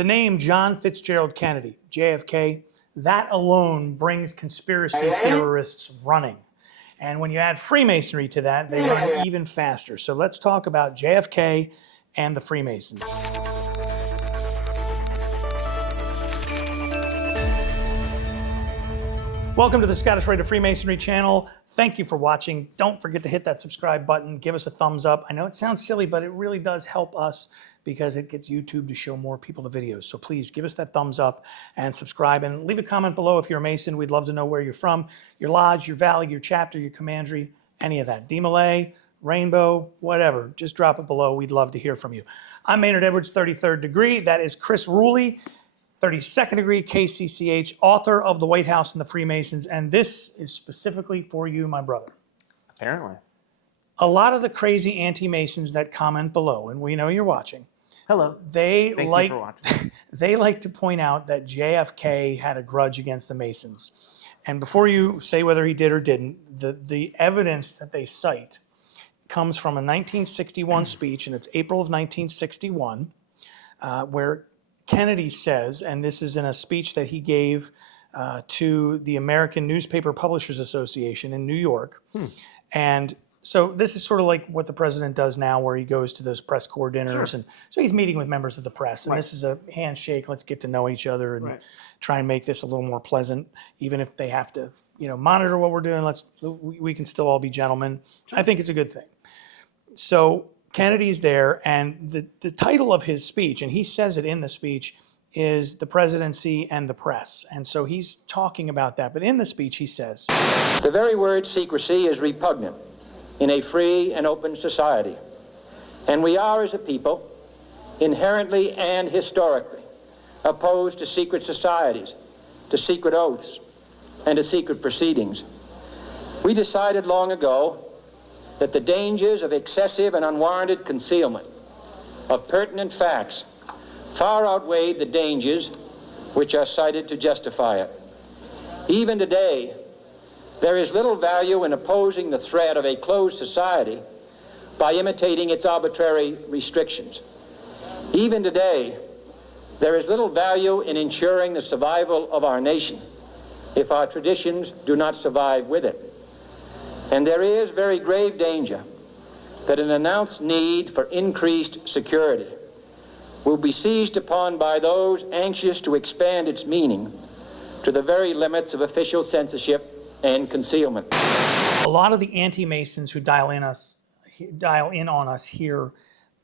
The name John Fitzgerald Kennedy, JFK, that alone brings conspiracy theorists running. And when you add Freemasonry to that, they run even faster. So let's talk about JFK and the Freemasons. Welcome to the Scottish Rite of Freemasonry channel. Thank you for watching. Don't forget to hit that subscribe button. Give us a thumbs up. I know it sounds silly, but it really does help us because it gets YouTube to show more people the videos. So please give us that thumbs up and subscribe, and leave a comment below if you're a Mason. We'd love to know where you're from, your lodge, your valley, your chapter, your commandery, any of that. DeMolay, Rainbow, whatever. Just drop it below. We'd love to hear from you. I'm Maynard Edwards, 33rd degree. That is Chris Ruli, 32nd degree, KCCH, author of The White House and the Freemasons. And this is specifically for you, my brother. Apparently. A lot of the crazy anti-Masons that comment below, and we know you're watching. Hello. Thank you for watching. They like to point out that JFK had a grudge against the Masons. And before you say whether he did or didn't, the evidence that they cite comes from a 1961 speech, and it's April of 1961, where Kennedy says, and this is in a speech that he gave to the American Newspaper Publishers Association in New York. And so this is sort of like what the president does now, where he goes to those press corps dinners. And so he's meeting with members of the press, and this is a handshake. Let's get to know each other and try and make this a little more pleasant, even if they have to, monitor what we're doing. We can still all be gentlemen. I think it's a good thing. So Kennedy's there, and the title of his speech, and he says it in the speech, is The Presidency and the Press. And so he's talking about that. But in the speech, he says, "The very word secrecy is repugnant in a free and open society. And we are, as a people, inherently and historically opposed to secret societies, to secret oaths, and to secret proceedings. We decided long ago that the dangers of excessive and unwarranted concealment of pertinent facts far outweighed the dangers which are cited to justify it. Even today, there is little value in opposing the threat of a closed society by imitating its arbitrary restrictions. Even today, there is little value in ensuring the survival of our nation if our traditions do not survive with it. And there is very grave danger that an announced need for increased security will be seized upon by those anxious to expand its meaning to the very limits of official censorship and concealment." A lot of the anti-Masons who dial in on us here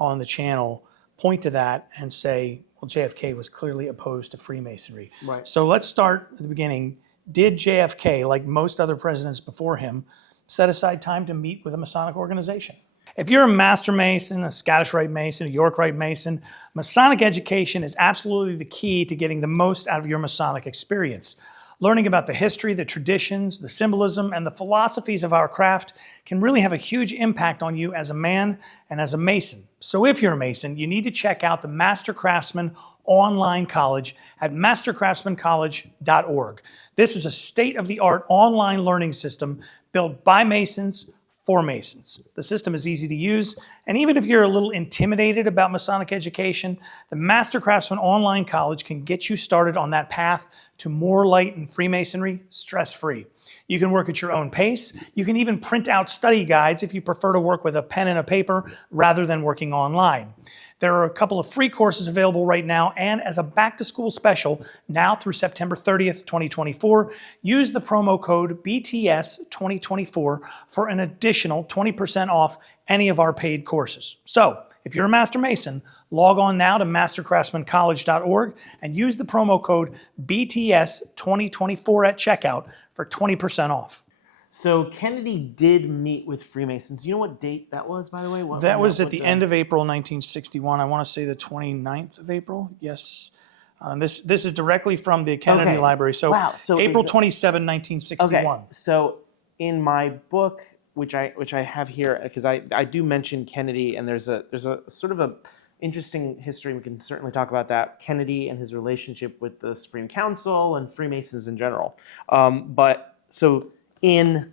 on the channel point to that and say, well, JFK was clearly opposed to Freemasonry. Right. So let's start at the beginning. Did JFK, like most other presidents before him, set aside time to meet with a Masonic organization? If you're a Master Mason, a Scottish Rite Mason, a York Rite Mason, Masonic education is absolutely the key to getting the most out of your Masonic experience. Learning about the history, the traditions, the symbolism, and the philosophies of our craft can really have a huge impact on you as a man and as a Mason. So if you're a Mason, you need to check out the Master Craftsman Online College at mastercraftsmancollege.org. This is a state-of-the-art online learning system built by Masons for Masons. The system is easy to use, and even if you're a little intimidated about Masonic education, the Master Craftsman Online College can get you started on that path to more light in Freemasonry, stress-free. You can work at your own pace. You can even print out study guides if you prefer to work with a pen and a paper rather than working online. There are a couple of free courses available right now, and as a back-to-school special, now through September 30th, 2024, use the promo code BTS2024 for an additional 20% off any of our paid courses. So, if you're a Master Mason, log on now to mastercraftsmancollege.org and use the promo code BTS2024 at checkout for 20% off. So Kennedy did meet with Freemasons. Do you know what date that was, by the way? That was at the end of April 1961. I want to say the 29th of April. Yes. This is directly from the Kennedy Library. So, wow. So April 27, 1961. Okay. So in my book, which I have here, because I do mention Kennedy, and there's a sort of a interesting history. We can certainly talk about that. Kennedy and his relationship with the Supreme Council and Freemasons in general. But so in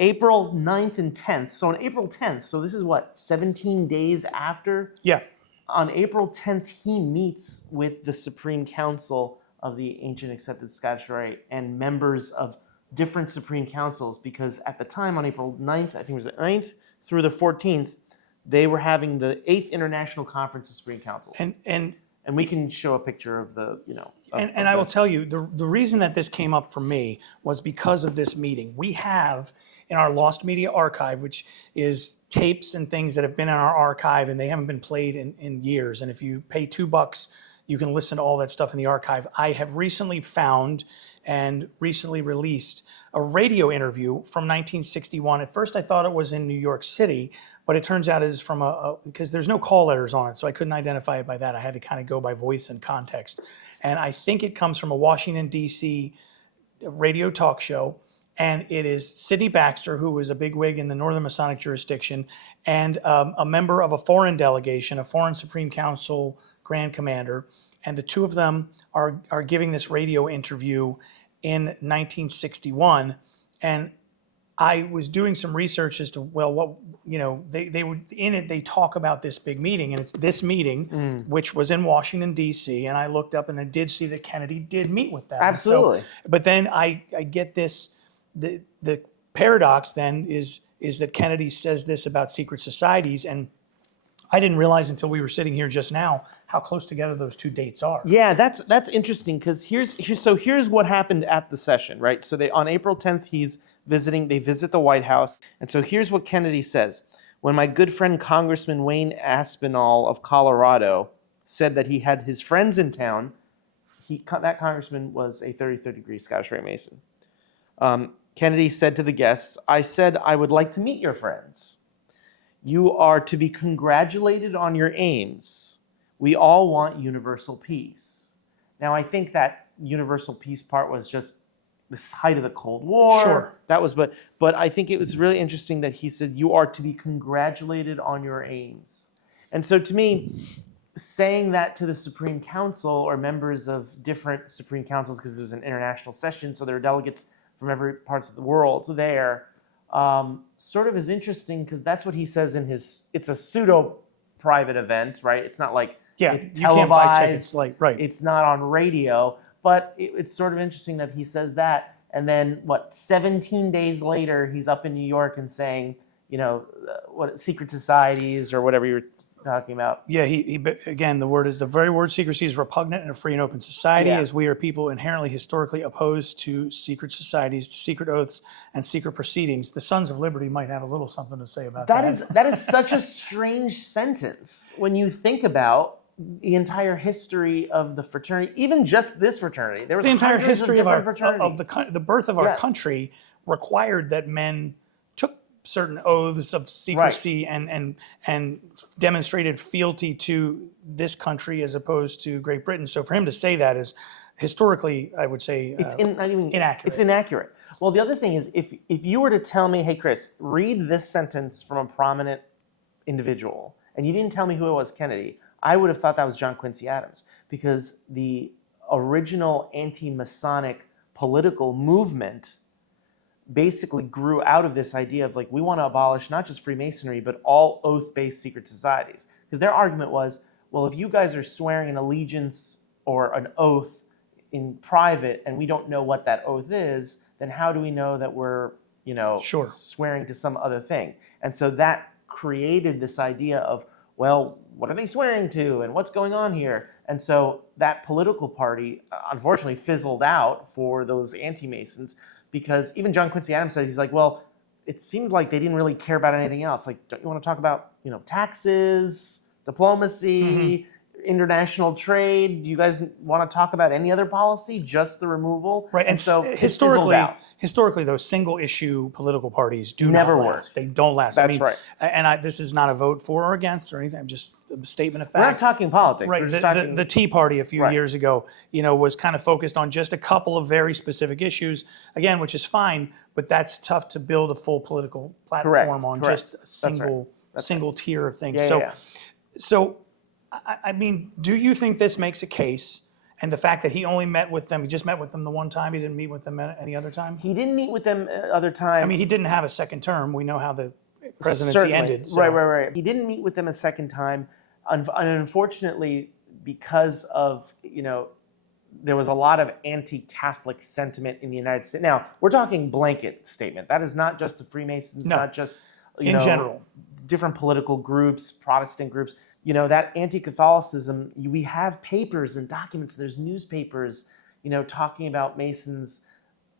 April 9th and 10th, so on April 10th, so this is what, 17 days after? Yeah. on April 10th, he meets with the Supreme Council of the Ancient Accepted Scottish Rite and members of different Supreme Councils, because at the time on April 9th, I think it was the 9th through the 14th, they were having the 8th International Conference of Supreme Councils. And we can show a picture of the, I will tell you, the reason that this came up for me was because of this meeting. We have in our Lost Media Archive, which is tapes and things that have been in our archive and they haven't been played in years. And if you pay $2, you can listen to all that stuff in the archive. I have recently found and recently released a radio interview from 1961. At first I thought it was in New York City, but it turns out it's from because there's no call letters on it, so I couldn't identify it by that. I had to kind of go by voice and context. And I think it comes from a Washington, D.C. radio talk show, and it is Sidney Baxter, who was a bigwig in the Northern Masonic jurisdiction, and a member of a foreign delegation, a foreign Supreme Council Grand Commander, and the two of them are giving this radio interview in 1961, and I was doing some research as to, well, what, they were in it, they talk about this big meeting, and it's this meeting, which was in Washington, D.C., and I looked up and I did see that Kennedy did meet with them. Absolutely. So, but then I get this, the paradox then is that Kennedy says this about secret societies, and I didn't realize until we were sitting here just now how close together those two dates are. Yeah, that's interesting, because here's what happened at the session, right? So on April 10th, they visit the White House, and so here's what Kennedy says. When my good friend Congressman Wayne Aspinall of Colorado said that he had his friends in town, that congressman was a 33rd degree Scottish Rite Mason. Kennedy said to the guests, I said I would like to meet your friends. You are to be congratulated on your aims. We all want universal peace. Now, I think that universal peace part was just the height of the Cold War. Sure. That was, but I think it was really interesting that he said, you are to be congratulated on your aims. And so to me, saying that to the Supreme Council or members of different Supreme Councils, because it was an international session, so there were delegates from every parts of the world there, sort of is interesting, because that's what he says in it's a pseudo-private event, right? It's not like it's televised. You can't buy tickets, right. It's not on radio. But it's sort of interesting that he says that, and then 17 days later, he's up in New York and saying, what secret societies or whatever you were talking about. Yeah, he again, the very word secrecy is repugnant in a free and open society, as we are people inherently historically opposed to secret societies, to secret oaths, and secret proceedings. The Sons of Liberty might have a little something to say about that. That is such a strange sentence when you think about the entire history of the fraternity, even just this fraternity. There was the entire history of the birth of our country required that men took certain oaths of secrecy and demonstrated fealty to this country as opposed to Great Britain. So for him to say that is historically, I would say, inaccurate. It's inaccurate. Well, the other thing is, if you were to tell me, hey, Chris, read this sentence from a prominent individual, and you didn't tell me who it was, Kennedy, I would have thought that was John Quincy Adams, because the original anti-Masonic political movement basically grew out of this idea of we want to abolish not just Freemasonry, but all oath-based secret societies. Because their argument was, well, if you guys are swearing an allegiance or an oath in private and we don't know what that oath is, then how do we know that we're, swearing to some other thing? And so that created this idea of, well, what are they swearing to and what's going on here? And so that political party, unfortunately, fizzled out for those anti-Masons, because even John Quincy Adams said, he's like, well, it seemed like they didn't really care about anything else. Don't you want to talk about, taxes, diplomacy, international trade? Do you guys want to talk about any other policy, just the removal? Right, and so historically, those single-issue political parties never work. They don't last. That's right. And this is not a vote for or against or anything. I'm just a statement of fact. We're not talking politics. Right. We're just talking... the Tea Party a few years ago, was kind of focused on just a couple of very specific issues, again, which is fine, but that's tough to build a full political platform on just a single tier of things. So, I mean, do you think this makes a case? And the fact that he only met with them, he just met with them the one time, he didn't meet with them any other time? He didn't meet with them other time. I mean, he didn't have a second term. We know how the presidency ended. So. Right. He didn't meet with them a second time. And unfortunately, because of, there was a lot of anti-Catholic sentiment in the United States. Now, we're talking blanket statement. That is not just the Freemasons, No. not just, In general. different political groups, Protestant groups. That anti-Catholicism, we have papers and documents, there's newspapers, talking about Masons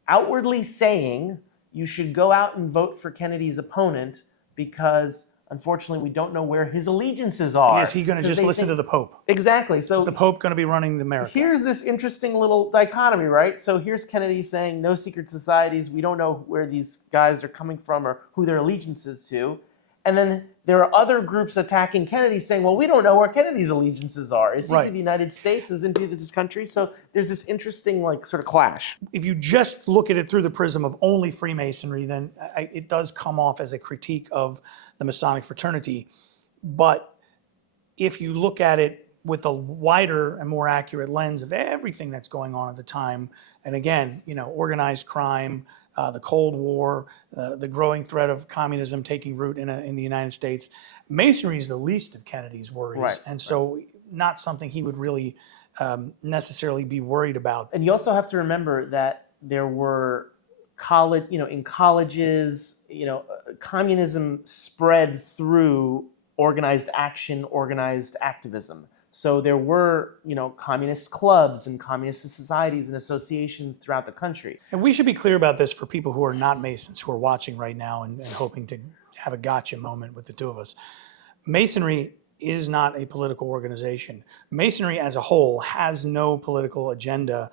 outwardly saying you should go out and vote for Kennedy's opponent because, unfortunately, we don't know where his allegiances are. Is he going to just listen to the Pope? Exactly. So Is the Pope going to be running America? here's this interesting little dichotomy, right? So here's Kennedy saying no secret societies. We don't know where these guys are coming from or who their allegiance is to. And then there are other groups attacking Kennedy saying, well, we don't know where Kennedy's allegiances are. Is he Right. to the United States? Is he to this country? So there's this interesting sort of clash. If you just look at it through the prism of only Freemasonry, then it does come off as a critique of the Masonic fraternity. But if you look at it with a wider and more accurate lens of everything that's going on at the time, and again, organized crime, the Cold War, the growing threat of communism taking root in the United States, Masonry is the least of Kennedy's worries. Right, and so not something he would really necessarily be worried about. And you also have to remember that there were in colleges, communism spread through organized action, organized activism. So there were, communist clubs and communist societies and associations throughout the country. And we should be clear about this for people who are not Masons, who are watching right now and hoping to have a gotcha moment with the two of us. Masonry is not a political organization. Masonry as a whole has no political agenda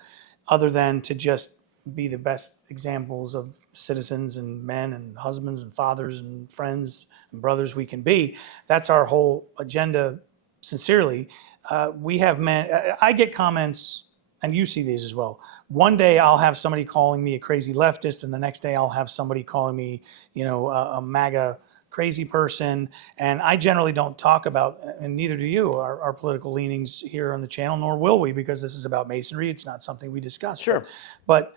other than to just be the best examples of citizens and men and husbands and fathers and friends and brothers we can be. That's our whole agenda, sincerely. I get comments, and you see these as well. One day I'll have somebody calling me a crazy leftist, and the next day I'll have somebody calling me, a MAGA crazy person. And I generally don't talk about, and neither do you, our political leanings here on the channel, nor will we, because this is about Masonry. It's not something we discuss. Sure. But,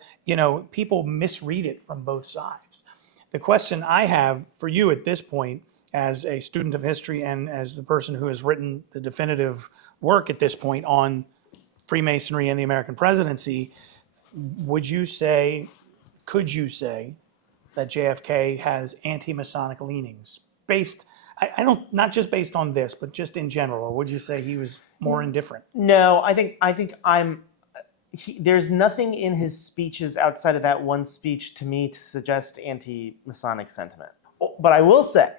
people misread it from both sides. The question I have for you at this point, as a student of history and as the person who has written the definitive work at this point on Freemasonry and the American presidency, could you say that JFK has anti-Masonic leanings? Not just based on this, but just in general, or would you say he was more indifferent? No, I think there's nothing in his speeches outside of that one speech to me to suggest anti-Masonic sentiment. But I will say,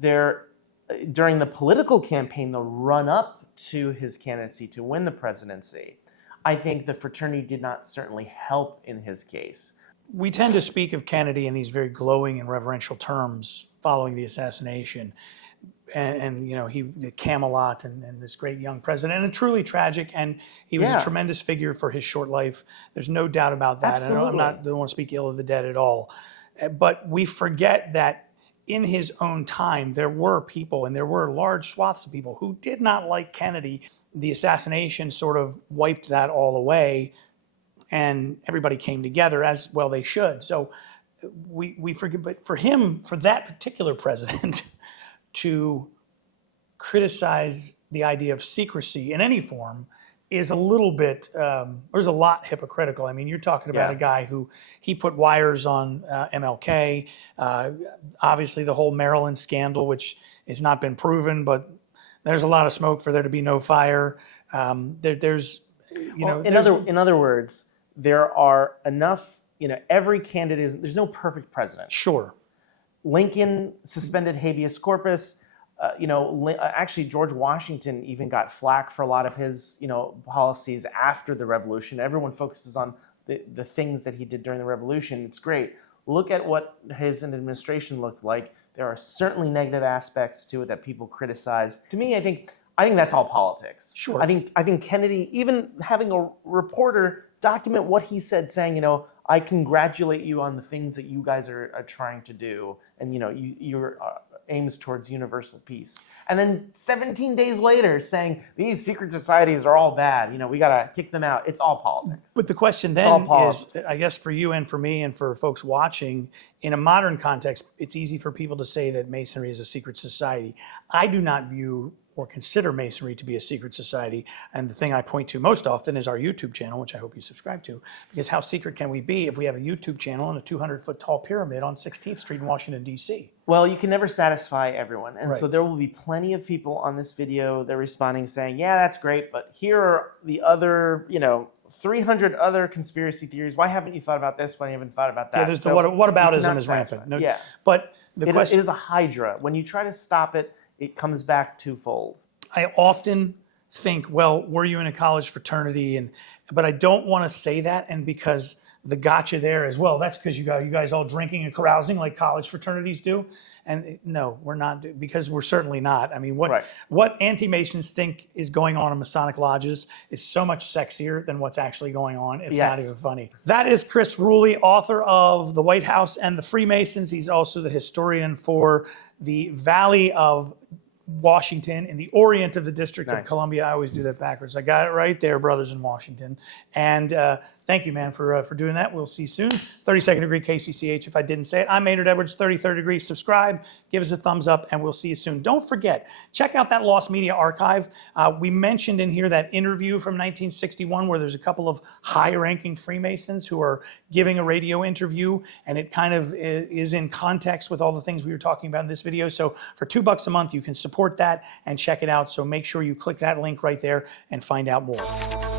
during the political campaign, the run-up to his candidacy to win the presidency, I think the fraternity did not certainly help in his case. We tend to speak of Kennedy in these very glowing and reverential terms following the assassination. And the Camelot and this great young president, and truly tragic, and he was a tremendous figure for his short life. There's no doubt about that. Absolutely. I don't want to speak ill of the dead at all. But we forget that in his own time, there were people, and there were large swaths of people who did not like Kennedy. The assassination sort of wiped that all away, and everybody came together, as well they should. So we forget, but for that particular president, to criticize the idea of secrecy in any form is a little bit, there's a lot hypocritical. I mean, you're talking about a guy who, he put wires on MLK, obviously the whole Maryland scandal, which has not been proven, but there's a lot of smoke for there to be no fire. In other words, there are enough, every candidate there's no perfect president. Sure. Lincoln suspended habeas corpus. Actually, George Washington even got flack for a lot of his, policies after the Revolution. Everyone focuses on the things that he did during the Revolution. It's great. Look at what his administration looked like. There are certainly negative aspects to it that people criticize. To me, I think that's all politics. Sure. I think Kennedy, even having a reporter document what he said, saying, I congratulate you on the things that you guys are trying to do, and your aims towards universal peace. And then 17 days later saying these secret societies are all bad, we got to kick them out. It's all politics. But the question then is, I guess for you and for me and for folks watching, in a modern context, it's easy for people to say that Masonry is a secret society. I do not view or consider Masonry to be a secret society. And the thing I point to most often is our YouTube channel, which I hope you subscribe to, because how secret can we be if we have a YouTube channel and a 200-foot tall pyramid on 16th Street in Washington, D.C.? Well, you can never satisfy everyone. And so Right. there will be plenty of people on this video, they're responding saying, yeah, that's great, but here are the other, 300 other conspiracy theories. Why haven't you thought about this? Why haven't you thought about that? Yeah, there's So the you whataboutism cannot is satisfy. rampant. No, Yeah. But the It question, is a hydra. When you try to stop it, it comes back twofold. I often think, well, were you in a college fraternity? But I don't want to say that, and because the gotcha there is, well, that's because you guys all drinking and carousing like college fraternities do. And no, we're not, because we're certainly not. I mean, Right. what anti-Masons think is going on in Masonic lodges is so much sexier than what's actually going on. It's not Yes. even funny. That is Chris Ruli, author of The White House and the Freemasons. He's also the historian for the Valley of Washington in the Orient of the District of Nice. Columbia. I always do that backwards. I got it right there, brothers in Washington. And thank you, man, for doing that. We'll see you soon. 32nd Degree KCCH, if I didn't say it. I'm Maynard Edwards, 33rd Degree. Subscribe, give us a thumbs up, and we'll see you soon. Don't forget, check out that Lost Media Archive. We mentioned in here that interview from 1961 where there's a couple of high-ranking Freemasons who are giving a radio interview, and it kind of is in context with all the things we were talking about in this video. So for $2 a month, you can support that and check it out. So make sure you click that link right there and find out more.